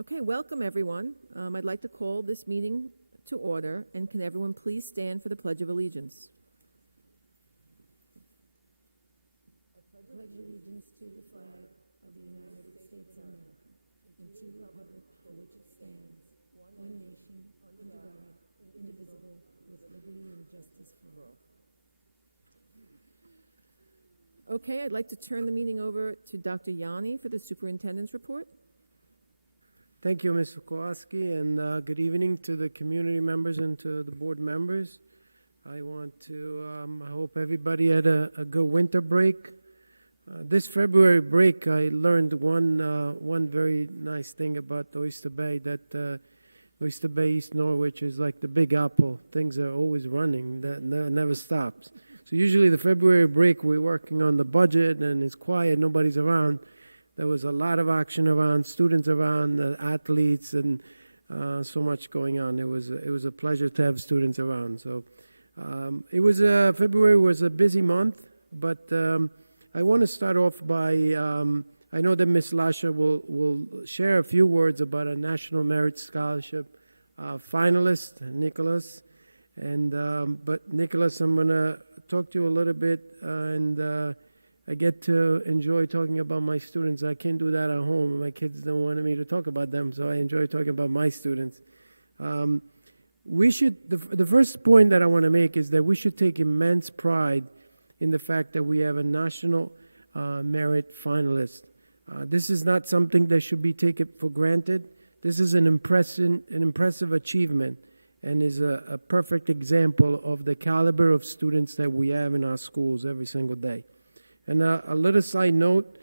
Okay, welcome everyone. I'd like to call this meeting to order, and can everyone please stand for the Pledge of Allegiance? Pledge allegiance to the flag of the United States of America and to the republic for which it stands, one nation, under God, indivisible, with liberty and justice for all. Okay, I'd like to turn the meeting over to Dr. Yanni for the superintendent's report. Thank you, Ms. Kowalski, and good evening to the community members and to the board members. I want to, I hope everybody had a good winter break. This February break, I learned one very nice thing about Oyster Bay, that Oyster Bay, East Norwich is like the Big Apple. Things are always running, that never stops. So usually the February break, we're working on the budget and it's quiet, nobody's around. There was a lot of action around, students around, athletes, and so much going on. It was a pleasure to have students around. So February was a busy month, but I want to start off by, I know that Ms. Lasha will share a few words about a National Merit Scholarship finalist, Nicholas. But Nicholas, I'm going to talk to you a little bit, and I get to enjoy talking about my students. I can't do that at home. My kids don't want me to talk about them, so I enjoy talking about my students. The first point that I want to make is that we should take immense pride in the fact that we have a national merit finalist. This is not something that should be taken for granted. This is an impressive achievement and is a perfect example of the caliber of students that we have in our schools every single day. And a little side note,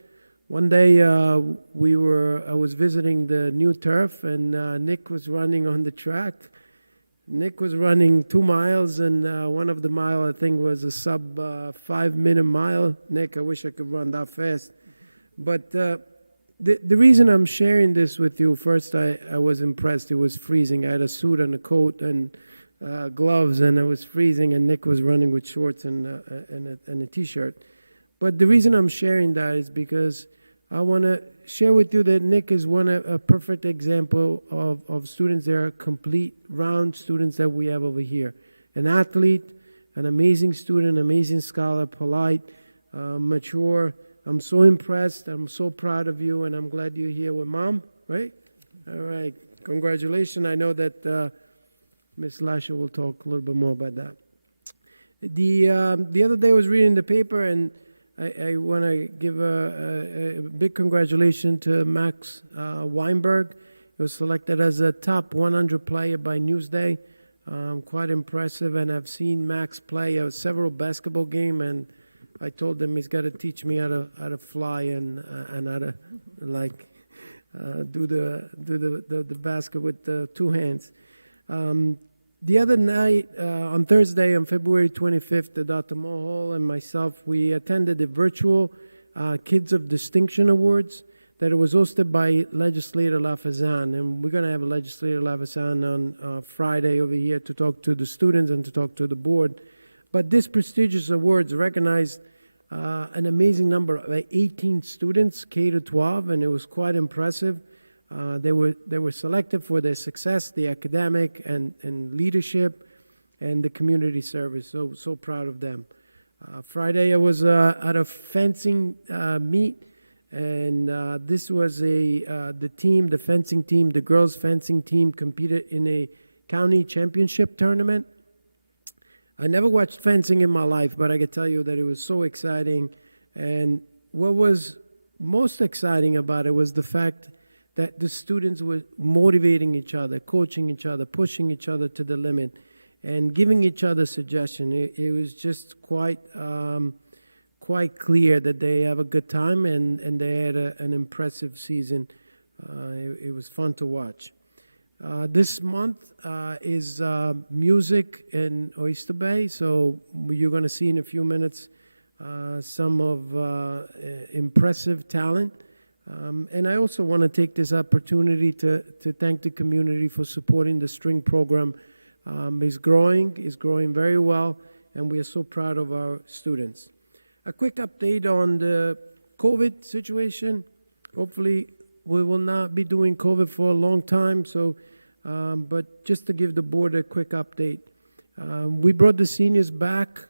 one day I was visiting the new turf, and Nick was running on the track. Nick was running 2 miles, and one of the mile, I think, was a sub 5-minute mile. Nick, I wish I could run that fast. But the reason I'm sharing this with you, first, I was impressed. It was freezing. I had a suit and a coat and gloves, and I was freezing, and Nick was running with shorts and a T-shirt. But the reason I'm sharing that is because I want to share with you that Nick is a perfect example of students that are complete, round students that we have over here. An athlete, an amazing student, amazing scholar, polite, mature. I'm so impressed. I'm so proud of you, and I'm glad you're here with Mom, right? All right. Congratulations. I know that Ms. Lasha will talk a little bit more about that. The other day I was reading the paper, and I want to give a big congratulations to Max Weinberg. He was selected as a top 100 player by Newsday. Quite impressive, and I've seen Max play several basketball games, and I told him he's got to teach me how to fly and how to do the basket with the 2 hands. The other night, on Thursday, on February 25th, Dr. Mohol and myself, we attended the virtual Kids of Distinction Awards that was hosted by Legislator Lafazan. And we're going to have a Legislator Lafazan on Friday over here to talk to the students and to talk to the board. But this prestigious awards recognized an amazing number of 18 students, K to 12, and it was quite impressive. They were selected for their success, the academic and leadership, and the community service. So proud of them. Friday I was at a fencing meet, and this was the fencing team, the girls fencing team competed in a county championship tournament. I never watched fencing in my life, but I can tell you that it was so exciting. And what was most exciting about it was the fact that the students were motivating each other, coaching each other, pushing each other to the limit, and giving each other suggestions. It was just quite clear that they have a good time, and they had an impressive season. It was fun to watch. This month is music in Oyster Bay, so you're going to see in a few minutes some of impressive talent. And I also want to take this opportunity to thank the community for supporting the string program. It's growing very well, and we are so proud of our students. A quick update on the COVID situation. Hopefully will not be doing COVID for a long time. So, but just to give the board a quick update, we brought the seniors back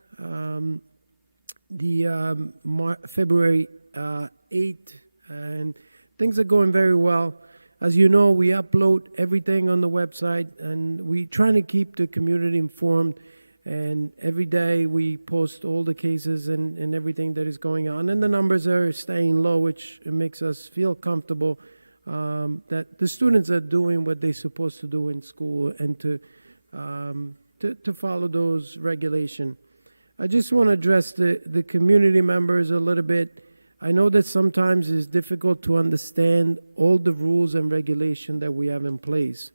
February 8th, and things are going very well. As you know, we upload everything on the website, and we're trying to keep the community informed. And every day we post all the cases and everything that is going on. And the numbers are staying low, which makes us feel comfortable that the students are doing what they're supposed to do in school and to follow those regulations. I just want to address the community members a little bit. I know that sometimes it's difficult to understand all the rules and regulations that we have in place.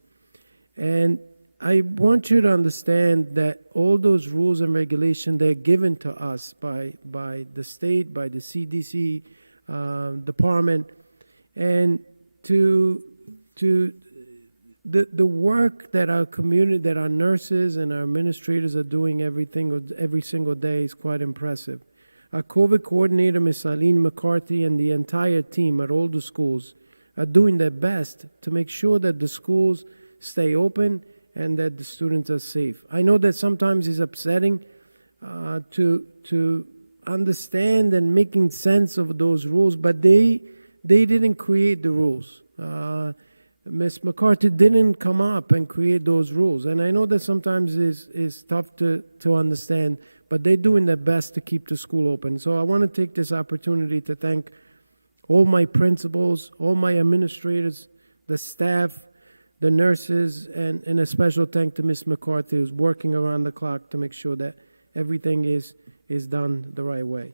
And I want you to understand that all those rules and regulations, they're given to us by the state, by the CDC department, and to the work that our community, that our nurses and our administrators are doing every single day is quite impressive. Our COVID coordinator, Ms. Eileen McCarthy, and the entire team at all the schools are doing their best to make sure that the schools stay open and that the students are safe. I know that sometimes it's upsetting to understand and making sense of those rules, but they didn't create the rules. Ms. McCarthy didn't come up and create those rules. And I know that sometimes it's tough to understand, but they're doing their best to keep the school open. So I want to take this opportunity to thank all my principals, all my administrators, the staff, the nurses, and a special thank to Ms. McCarthy, who's working around the clock to make sure that everything is done the right way.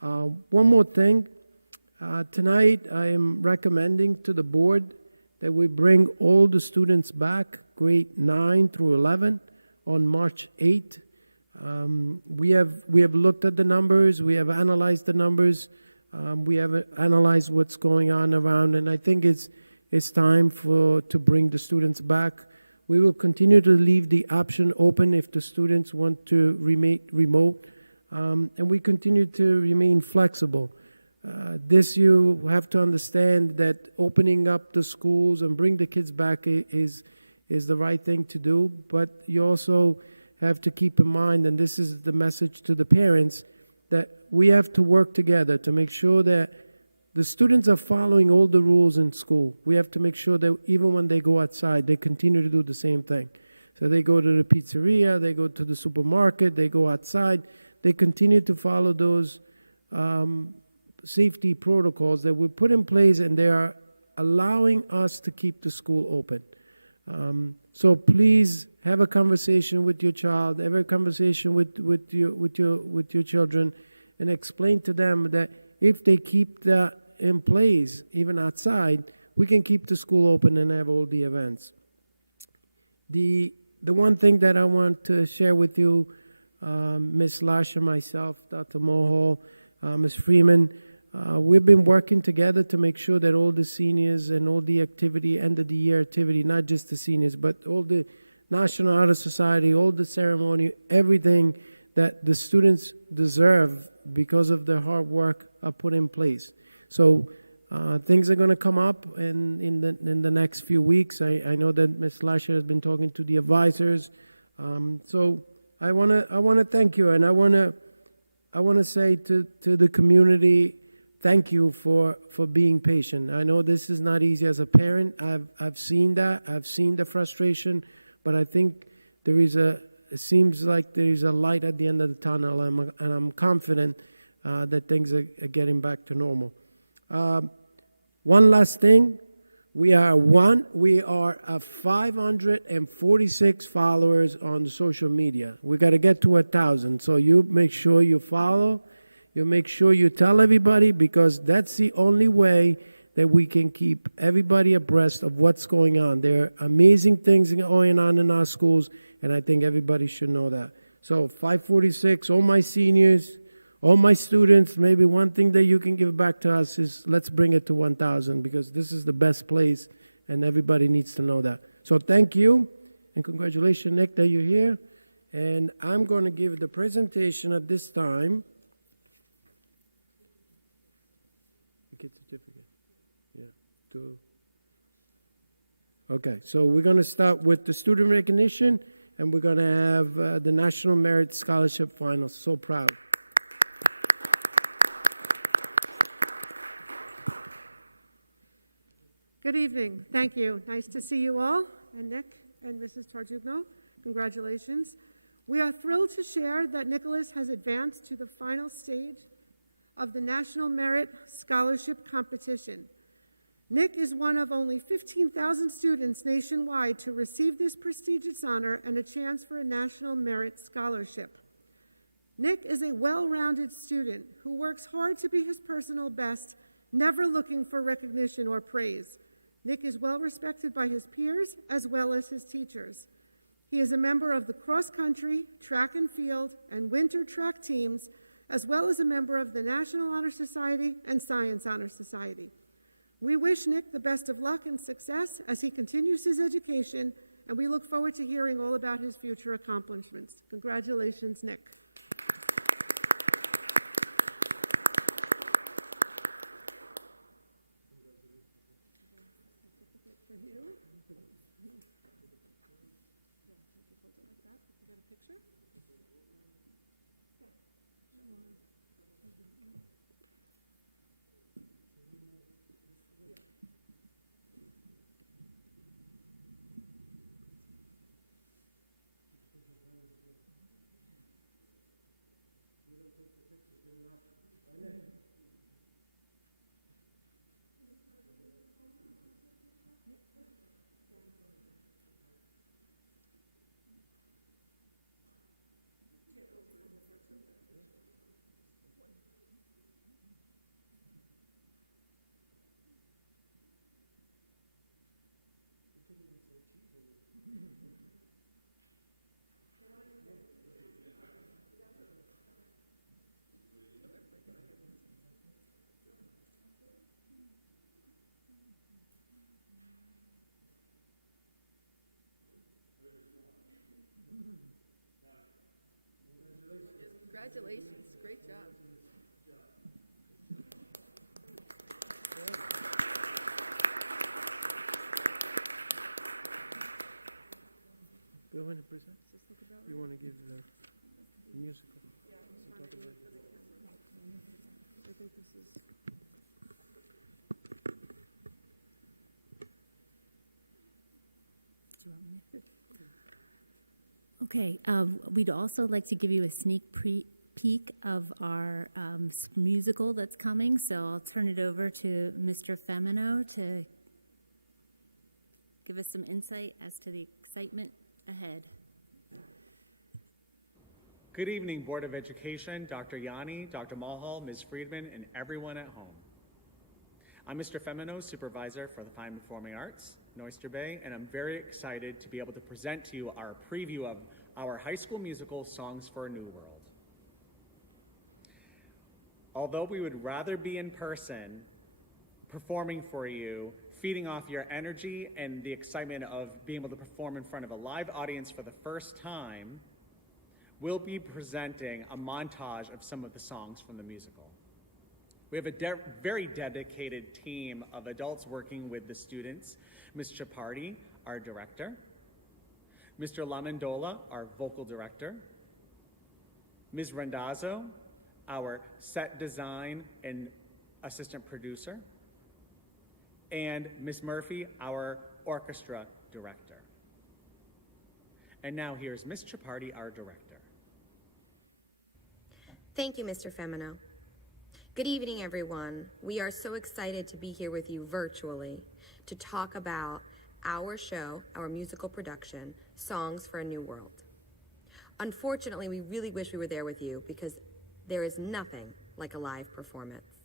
One more thing. Tonight, I am recommending to the board that we bring all the students back, grade 9 through 11, on March 8th. We have looked at the numbers, we have analyzed the numbers, we have analyzed what's going on around, and I think it's time to bring the students back. We will continue to leave the option open if the students want to remain remote, and we continue to remain flexible. This you have to understand that opening up the schools and bring the kids back is the right thing to do, but you also have to keep in mind, and this is the message to the parents, that we have to work together to make sure that the students are following all the rules in school. We have to make sure that even when they go outside, they continue to do the same thing. So they go to the pizzeria, they go to the supermarket, they go outside, they continue to follow those safety protocols that we put in place, and they are allowing us to keep the school open. So please have a conversation with your child, have a conversation with your children, and explain to them that if they keep that in place, even outside, we can keep the school open and have all the events. The one thing that I want to share with you, Ms. Lasher, myself, Dr. Mohol, Ms. Freeman, we've been working together to make sure that all the seniors and all the activity, end of the year activity, not just the seniors, but all the National Honor Society, all the ceremony, everything that the students deserve because of their hard work are put in place. So things are going to come up in the next few weeks. I know that Ms. Lasher has been talking to the advisors. So I want to thank you, and I want to say to the community, thank you for being patient. I know this is not easy as a parent. I've seen that. I've seen the frustration, but I think it seems like there is a light at the end of the tunnel, and I'm confident that things are getting back to normal. One last thing. We are 546 followers on social media. We got to get to 1,000. So you make sure you follow. You make sure you tell everybody, because that's the only way that we can keep everybody abreast of what's going on. There are amazing things going on in our schools, and I think everybody should know that. So 546, all my seniors, all my students, maybe one thing that you can give back to us is let's bring it to 1,000, because this is the best place, and everybody needs to know that. So thank you, and congratulations, Nick, that you're here. And I'm going to give the presentation at this time. The kid certificate, yeah, 2. Okay, so we're going to start with the student recognition, and we're going to have the National Merit Scholarship Finals. So proud. Good evening. Thank you. Nice to see you all, and Nick and Mrs. Tarjugno. Congratulations. We are thrilled to share that Nicholas has advanced to the final stage of the National Merit Scholarship Competition. Nick is one of only 15,000 students nationwide to receive this prestigious honor and a chance for a National Merit Scholarship. Nick is a well-rounded student who works hard to be his personal best, never looking for recognition or praise. Nick is well respected by his peers as well as his teachers. He is a member of the cross-country, track and field, and winter track teams, as well as a member of the National Honor Society and Science Honor Society. We wish Nick the best of luck and success as he continues his education, and we look forward to hearing all about his future accomplishments. Congratulations, Nick. For you. Yeah, if you hold it like that, we can get a picture. Congratulations. Great job. Go ahead and present. You want to give the musical? Yeah, We'll talk about it. I think this is. Do you want me to? Okay, we'd also like to give you a sneak peek of our musical that's coming, so I'll turn it over to Mr. Femino to give us some insight as to the excitement ahead. Good evening, Board of Education, Dr. Yanni, Dr. Mulhall, Ms. Friedman, and everyone at home. I'm Mr. Femino, Supervisor for the Fine Performing Arts in Oyster Bay, and I'm very excited to be able to present to you our preview of our high school musical, Songs for a New World. Although we would rather be in person, performing for you, feeding off your energy and the excitement of being able to perform in front of a live audience for the first time, we'll be presenting a montage of some of the songs from the musical. We have a very dedicated team of adults working with the students. Ms. Chaparty, our director. Mr. Lamandola, our vocal director. Ms. Randazzo, our set design and assistant producer. And Ms. Murphy, our orchestra director. And now here's Ms. Chaparty, our director. Thank you, Mr. Femino. Good evening, everyone. We are so excited to be here with you virtually to talk about our show, our musical production, Songs for a New World. Unfortunately, we really wish we were there with you because there is nothing like a live performance.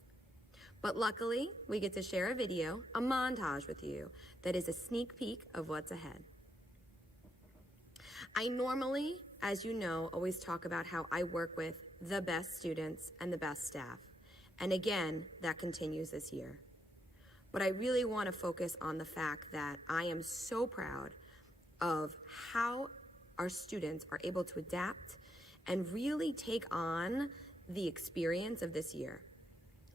But luckily, we get to share a video, a montage with you that is a sneak peek of what's ahead. I normally, as you know, always talk about how I work with the best students and the best staff. And again, that continues this year. But I really want to focus on the fact that I am so proud of how our students are able to adapt and really take on the experience of this year.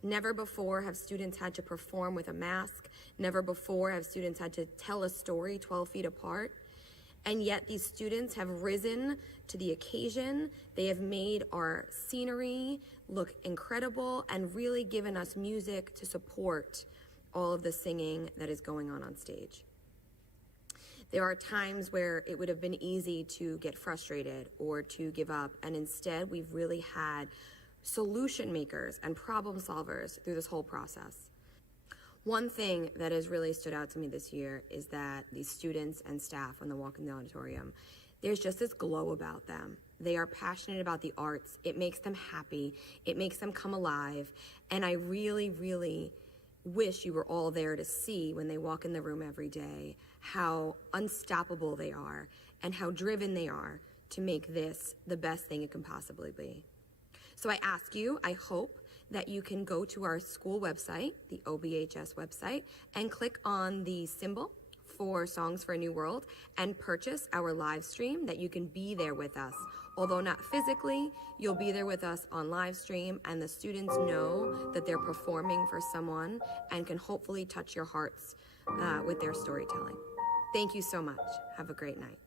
Never before have students had to perform with a mask. Never before have students had to tell a story 12 feet apart. And yet these students have risen to the occasion. They have made our scenery look incredible and really given us music to support all of the singing that is going on stage. There are times where it would have been easy to get frustrated or to give up, and instead we've really had solution makers and problem solvers through this whole process. One thing that has really stood out to me this year is that these students and staff, when they walk in the auditorium, there's just this glow about them. They are passionate about the arts. It makes them happy. It makes them come alive. And I really, really wish you were all there to see when they walk in the room every day how unstoppable they are and how driven they are to make this the best thing it can possibly be. So I ask you, I hope that you can go to our school website, the OBHS website, and click on the symbol for Songs for a New World and purchase our live stream, that you can be there with us. Although not physically, you'll be there with us on live stream, and the students know that they're performing for someone and can hopefully touch your hearts with their storytelling. Thank you so much. Have a great night.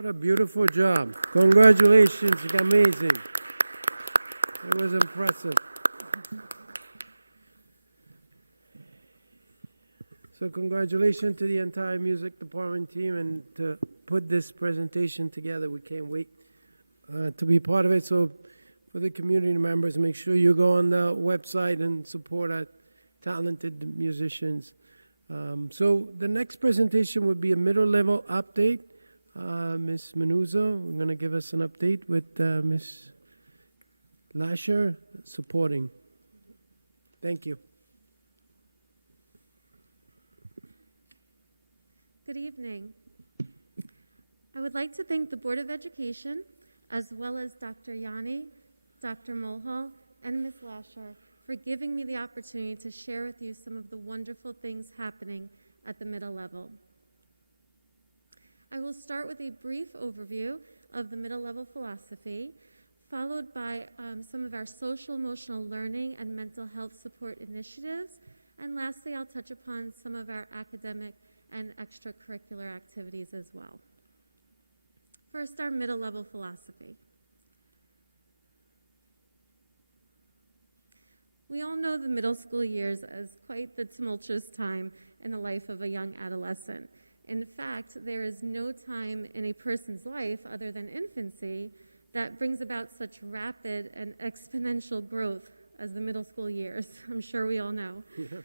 What a beautiful job. Congratulations, amazing. It was impressive. So congratulations to the entire music department team and to put this presentation together. We can't wait to be part of it. So for the community members, make sure you go on the website and support our talented musicians. So the next presentation would be a middle level update. Ms. Menuza, we're going to give us an update with Ms. Lasher supporting. Thank you. Good evening. I would like to thank the Board of Education, as well as Dr. Yanni, Dr. Mulhall, and Ms. Lasher for giving me the opportunity to share with you some of the wonderful things happening at the middle level. I will start with a brief overview of the middle level philosophy, followed by some of our social emotional learning and mental health support initiatives, and lastly, I'll touch upon some of our academic and extracurricular activities as well. First, our middle level philosophy. We all know the middle school years as quite the tumultuous time in the life of a young adolescent. In fact, there is no time in a person's life other than infancy that brings about such rapid and exponential growth as the middle school years. I'm sure we all know. Yeah.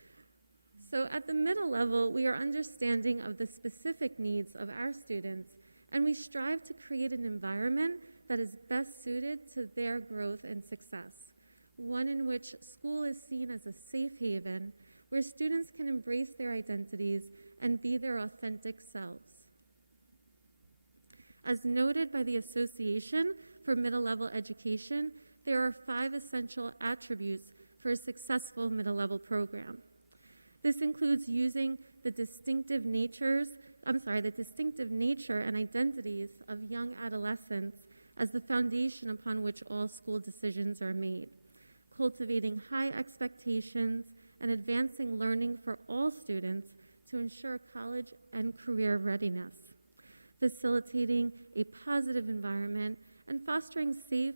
So at the middle level, we are understanding of the specific needs of our students, and we strive to create an environment that is best suited to their growth and success, one in which school is seen as a safe haven where students can embrace their identities and be their authentic selves. As noted by the Association for Middle Level Education, there are 5 essential attributes for a successful middle level program. This includes using the distinctive nature and identities of young adolescents as the foundation upon which all school decisions are made, cultivating high expectations and advancing learning for all students to ensure college and career readiness, facilitating a positive environment and fostering safe,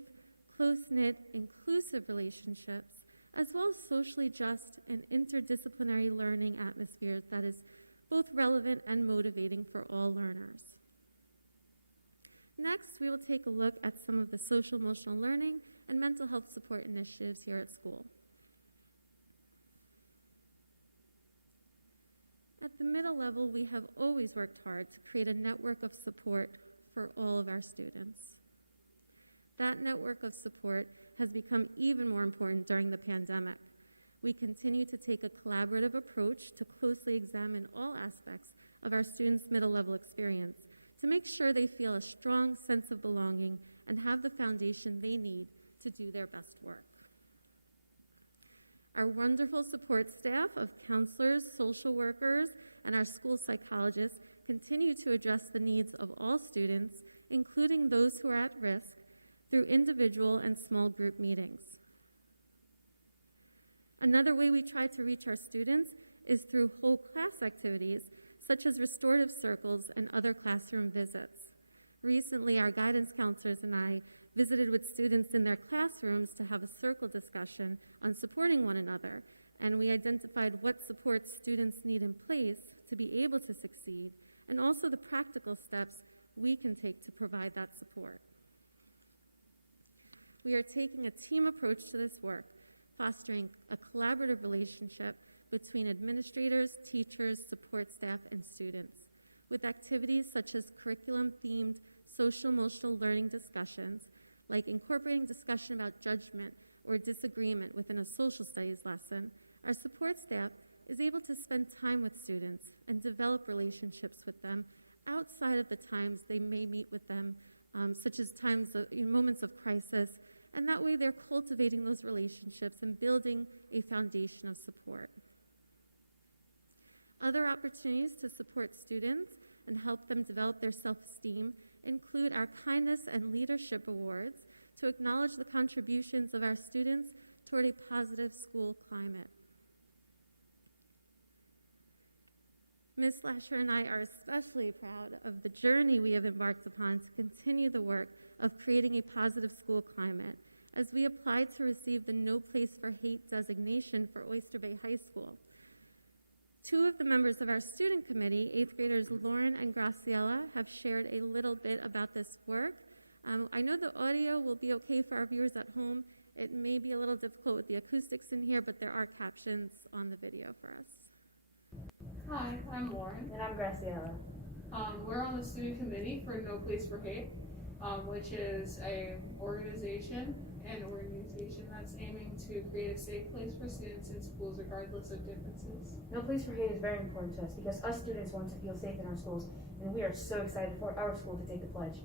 close-knit, inclusive relationships, as well as socially just and interdisciplinary learning atmospheres that is both relevant and motivating for all learners. Next, we will take a look at some of the social emotional learning and mental health support initiatives here at school. At the middle level, we have always worked hard to create a network of support for all of our students. That network of support has become even more important during the pandemic. We continue to take a collaborative approach to closely examine all aspects of our students' middle level experience to make sure they feel a strong sense of belonging and have the foundation they need to do their best work. Our wonderful support staff of counselors, social workers, and our school psychologists continue to address the needs of all students, including those who are at risk, through individual and small group meetings. Another way we try to reach our students is through whole class activities, such as restorative circles and other classroom visits. Recently, our guidance counselors and I visited with students in their classrooms to have a circle discussion on supporting one another, and we identified what supports students need in place to be able to succeed, and also the practical steps we can take to provide that support. We are taking a team approach to this work, fostering a collaborative relationship between administrators, teachers, support staff, and students, with activities such as curriculum-themed social-emotional learning discussions, like incorporating discussion about judgment or disagreement within a social studies lesson. Our support staff is able to spend time with students and develop relationships with them outside of the times they may meet with them, such as times of moments of crisis, and that way they're cultivating those relationships and building a foundation of support. Other opportunities to support students and help them develop their self-esteem include our Kindness and Leadership Awards to acknowledge the contributions of our students toward a positive school climate. Ms. Lasher and I are especially proud of the journey we have embarked upon to continue the work of creating a positive school climate as we apply to receive the No Place for Hate designation for Oyster Bay High School. Two of the members of our student committee, 8th graders Lauren and Graciela, have shared a little bit about this work. I know the audio will be okay for our viewers at home. It may be a little difficult with the acoustics in here, but there are captions on the video for us. Hi, I'm Lauren. And I'm Graciela. We're on the student committee for No Place for Hate, which is an organization that's aiming to create a safe place for students in schools regardless of differences. No Place for Hate is very important to us because us students want to feel safe in our schools, and we are so excited for our school to take the pledge.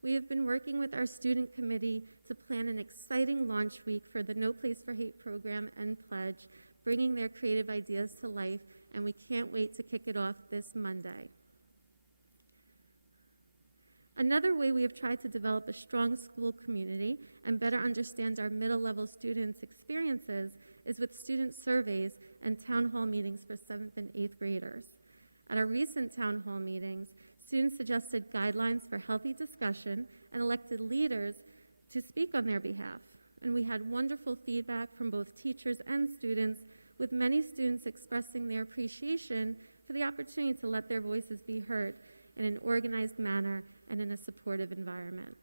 We have been working with our student committee to plan an exciting launch week for the No Place for Hate program and pledge, bringing their creative ideas to life, and we can't wait to kick it off this Monday. Another way we have tried to develop a strong school community and better understand our middle-level students' experiences is with student surveys and town hall meetings for 7th and 8th graders. At our recent town hall meetings, students suggested guidelines for healthy discussion and elected leaders to speak on their behalf. And we had wonderful feedback from both teachers and students, with many students expressing their appreciation for the opportunity to let their voices be heard in an organized manner and in a supportive environment.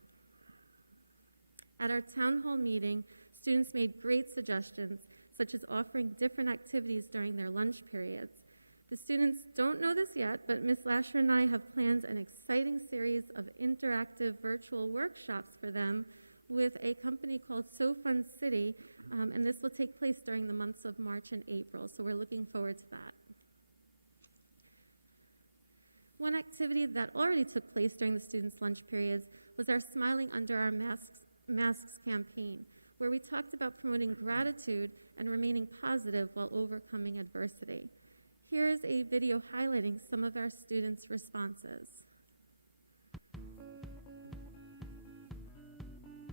At our town hall meeting, students made great suggestions, such as offering different activities during their lunch periods. The students don't know this yet, but Ms. Lasher and I have planned an exciting series of interactive virtual workshops for them with a company called So Fun City, and this will take place during the months of March and April, so we're looking forward to that. One activity that already took place during the students' lunch periods was our Smiling Under Our Masks campaign, where we talked about promoting gratitude and remaining positive while overcoming adversity. Here is a video highlighting some of our students' responses.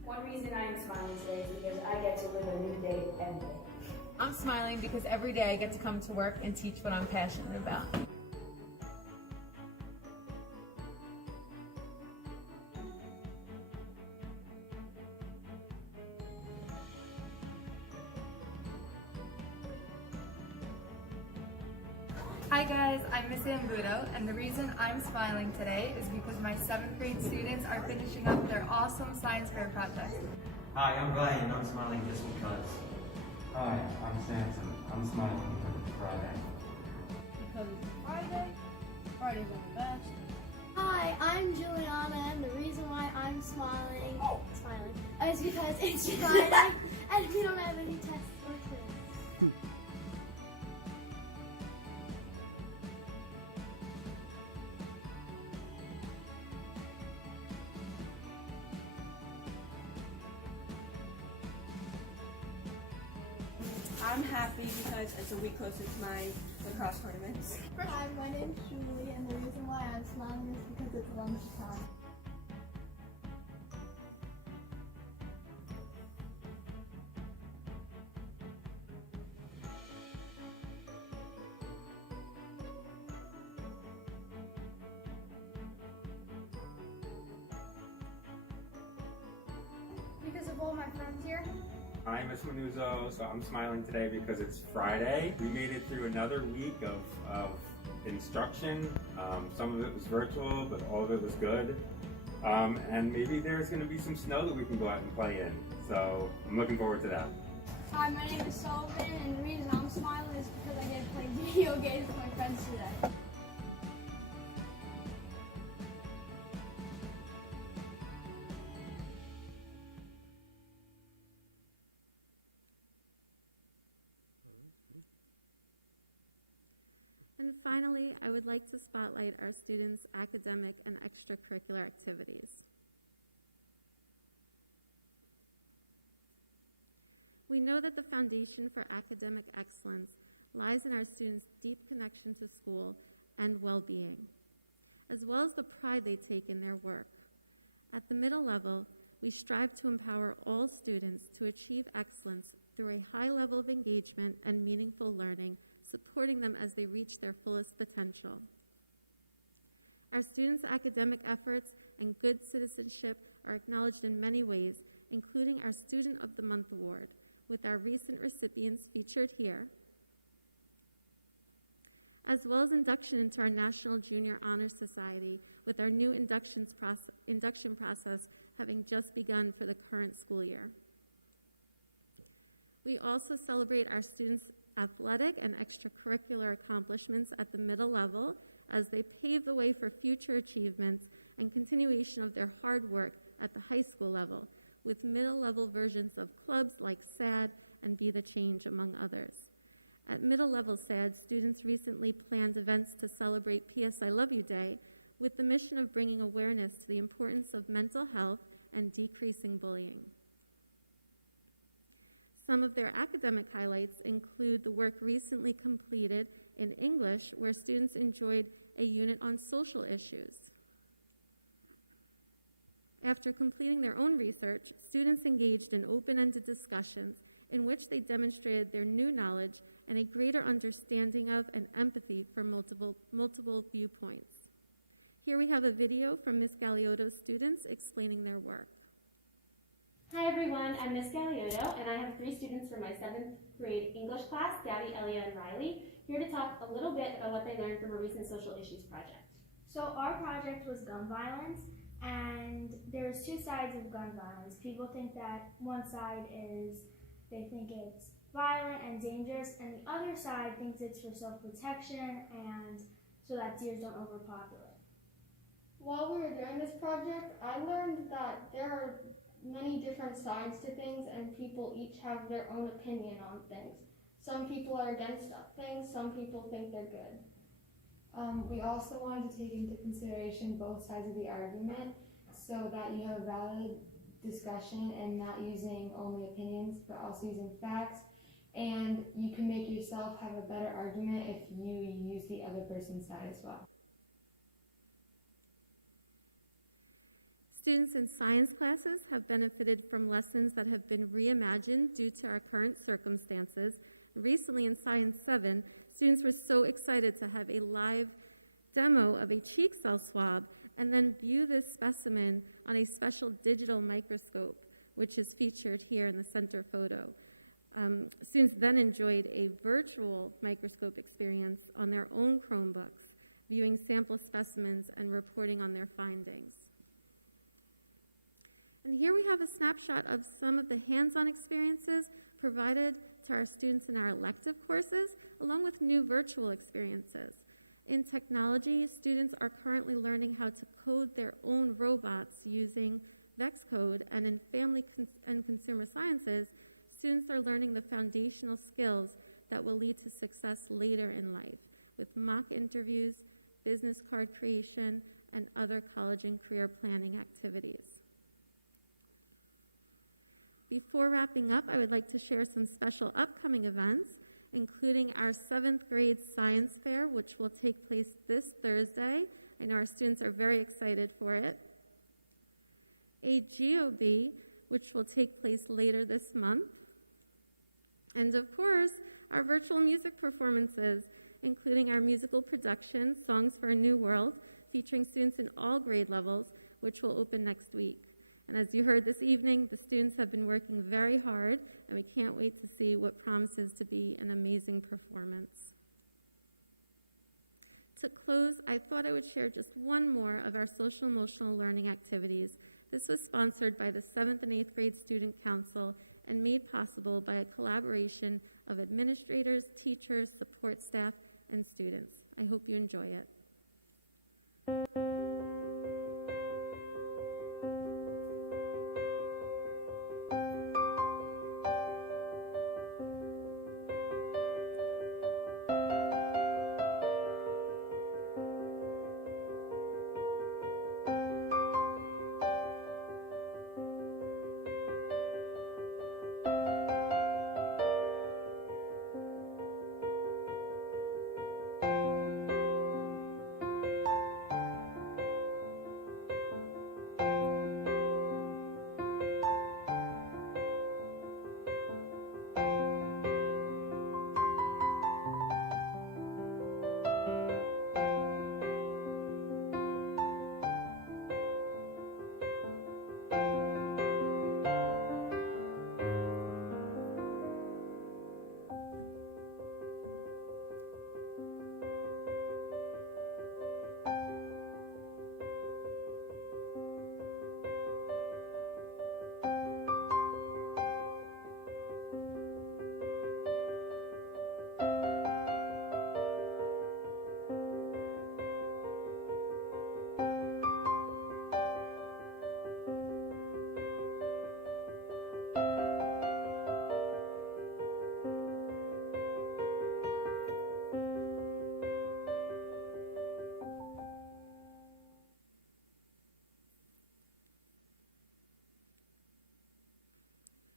One reason I am smiling today is because I get to live a new day every day. I'm smiling because every day I get to come to work and teach what I'm passionate about. Hi guys, I'm Miss Ambudo, and the reason I'm smiling today is because my 7th grade students are finishing up their awesome science fair project. Hi, I'm Ryan, and I'm smiling just because. Hi, I'm Samson. I'm smiling because it's Friday. Because it's Friday. Fridays are the best. Hi, I'm Juliana, and the reason why I'm smiling is because it's Friday and we don't have any tests or quiz. I'm happy because it's a week closer to my lacrosse tournaments. Hi, my name's Julie, and the reason why I'm smiling is because it's lunchtime. Because of all my friends here. I'm Miss Manuzzo, so I'm smiling today because it's Friday. We made it through another week of instruction. Some of it was virtual, but all of it was good. And maybe there's going to be some snow that we can go out and play in. So I'm looking forward to that. Hi, my name is Sullivan, and the reason I'm smiling is because I get to play video games with my friends today. And finally, I would like to spotlight our students' academic and extracurricular activities. We know that the foundation for academic excellence lies in our students' deep connection to school and well-being, as well as the pride they take in their work. At the middle level, we strive to empower all students to achieve excellence through a high level of engagement and meaningful learning supporting them as they reach their fullest potential. Our students' academic efforts and good citizenship are acknowledged in many ways, including our Student of the Month Award, with our recent recipients featured here, as well as induction into our National Junior Honor Society, with our new induction process having just begun for the current school year. We also celebrate our students' athletic and extracurricular accomplishments at the middle level as they pave the way for future achievements and continuation of their hard work at the high school level, with middle level versions of clubs like SAD and Be the Change, among others. At middle level SAD, students recently planned events to celebrate PS I Love You Day with the mission of bringing awareness to the importance of mental health and decreasing bullying. Some of their academic highlights include the work recently completed in English, where students enjoyed a unit on social issues. After completing their own research, students engaged in open-ended discussions in which they demonstrated their new knowledge and a greater understanding of and empathy for multiple viewpoints. Here we have a video from Ms. Galiotto's students explaining their work. Hi everyone, I'm Ms. Galiotto, and I have 3 students from my 7th grade English class, Gabby, Elia, and Riley, here to talk a little bit about what they learned from a recent social issues project. So our project was gun violence, and there's 2 sides of gun violence. People think that one side is, they think it's violent and dangerous, and the other side thinks it's for self-protection and so that deers don't overpopulate. While we were doing this project, I learned that there are many different sides to things and people each have their own opinion on things. Some people are against things, some people think they're good. We also wanted to take into consideration both sides of the argument so that you have a valid discussion and not using only opinions but also using facts, and you can make yourself have a better argument if you use the other person's side as well. Students in science classes have benefited from lessons that have been reimagined due to our current circumstances. Recently in Science 7, students were so excited to have a live demo of a cheek cell swab and then view this specimen on a special digital microscope, which is featured here in the center photo. Students then enjoyed a virtual microscope experience on their own Chromebooks, viewing sample specimens and reporting on their findings. And here we have a snapshot of some of the hands-on experiences provided to our students in our elective courses, along with new virtual experiences. In technology, students are currently learning how to code their own robots using VEX Code, and in family and consumer sciences, students are learning the foundational skills that will lead to success later in life, with mock interviews, business card creation, and other college and career planning activities. Before wrapping up, I would like to share some special upcoming events, including our 7th grade science fair, which will take place this Thursday. I know our students are very excited for it. A GOB, which will take place later this month. And of course, our virtual music performances, including our musical production, Songs for a New World, featuring students in all grade levels, which will open next week. And as you heard this evening, the students have been working very hard, and we can't wait to see what promises to be an amazing performance. To close, I thought I would share just one more of our social emotional learning activities. This was sponsored by the 7th and 8th grade Student Council and made possible by a collaboration of administrators, teachers, support staff, and students. I hope you enjoy it.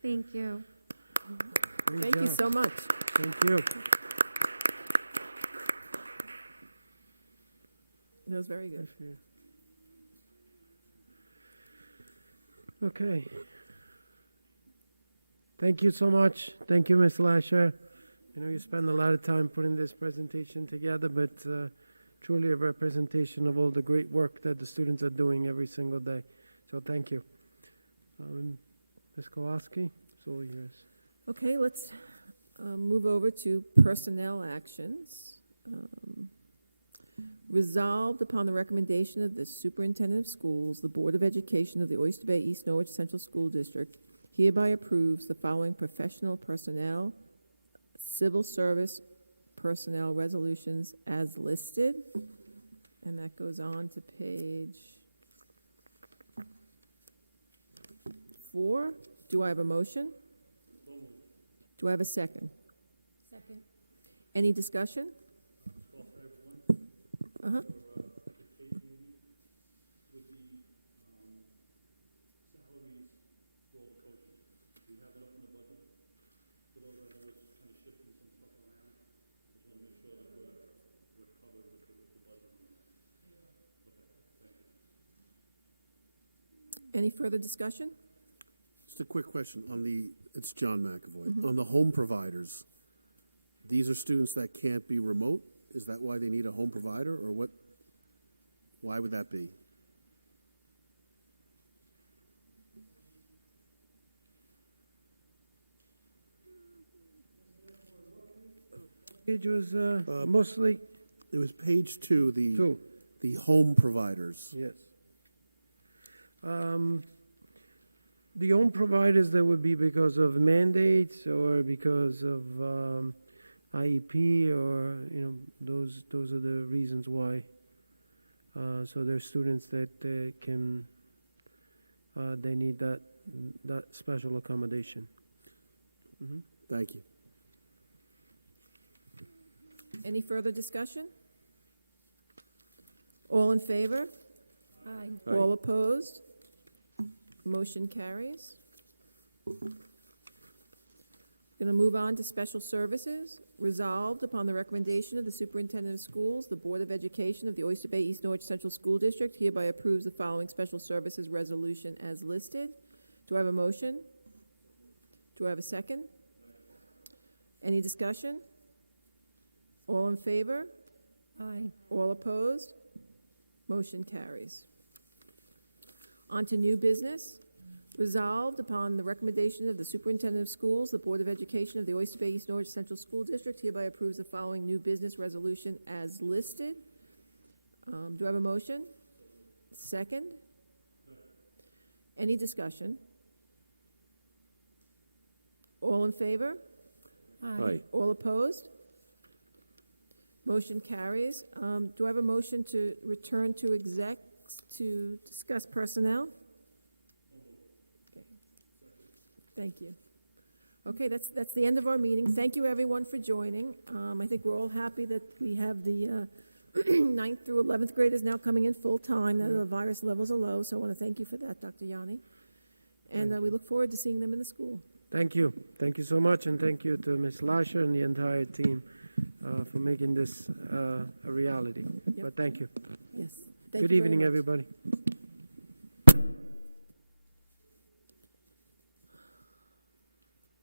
Thank you. Great Thank you job. so much. Thank you. That was very good. Okay. Thank you so much. Thank you, Ms. Lasher. I know you spend a lot of time putting this presentation together, but truly a representation of all the great work that the students are doing every single day. So thank you. Ms. Kowalski, it's all yours. Okay, let's move over to personnel actions. Resolved upon the recommendation of the Superintendent of Schools, the Board of Education of the Oyster Bay East Norwich Central School District hereby approves the following professional personnel, civil service personnel resolutions as listed. And that goes on to page 4. Do I have a motion? Do I have a second? Second. Any discussion? Uh-huh. Any further discussion? Just a quick question on it's John McAvoy. On the home providers, these are students that can't be remote? Is that why they need a home provider, or what? Why would that be? It was mostly... It was page 2, the home providers. Yes. The home providers, that would be because of mandates or because of IEP, or those are the reasons why. So there's students that can they need that special accommodation. Mm-hmm. Thank you. Any further discussion? All in favor? Aye. All opposed? Motion carries. Going to move on to special services. Resolved upon the recommendation of the Superintendent of Schools, the Board of Education of the Oyster Bay East Norwich Central School District hereby approves the following special services resolution as listed. Do I have a motion? Do I have a second? Any discussion? All in favor? Aye. All opposed? Motion carries. On to new business. Resolved upon the recommendation of the Superintendent of Schools, the Board of Education of the Oyster Bay East Norwich Central School District hereby approves the following new business resolution as listed. Do I have a motion? Second? Any discussion? All in favor? Aye. All opposed? Motion carries. Do I have a motion to return to execs to discuss personnel? Okay. Thank you. Okay, that's the end of our meeting. Thank you, everyone, for joining. I think we're all happy that we have the 9th through 11th graders now coming in full-time, that the virus levels are low, so I want to thank you for that, Dr. Yanni. And we look forward to seeing them in the school. Thank you. Thank you so much, and thank you to Ms. Lasher and the entire team for making this a reality. Yep. But thank you. Yes. Good evening, everybody.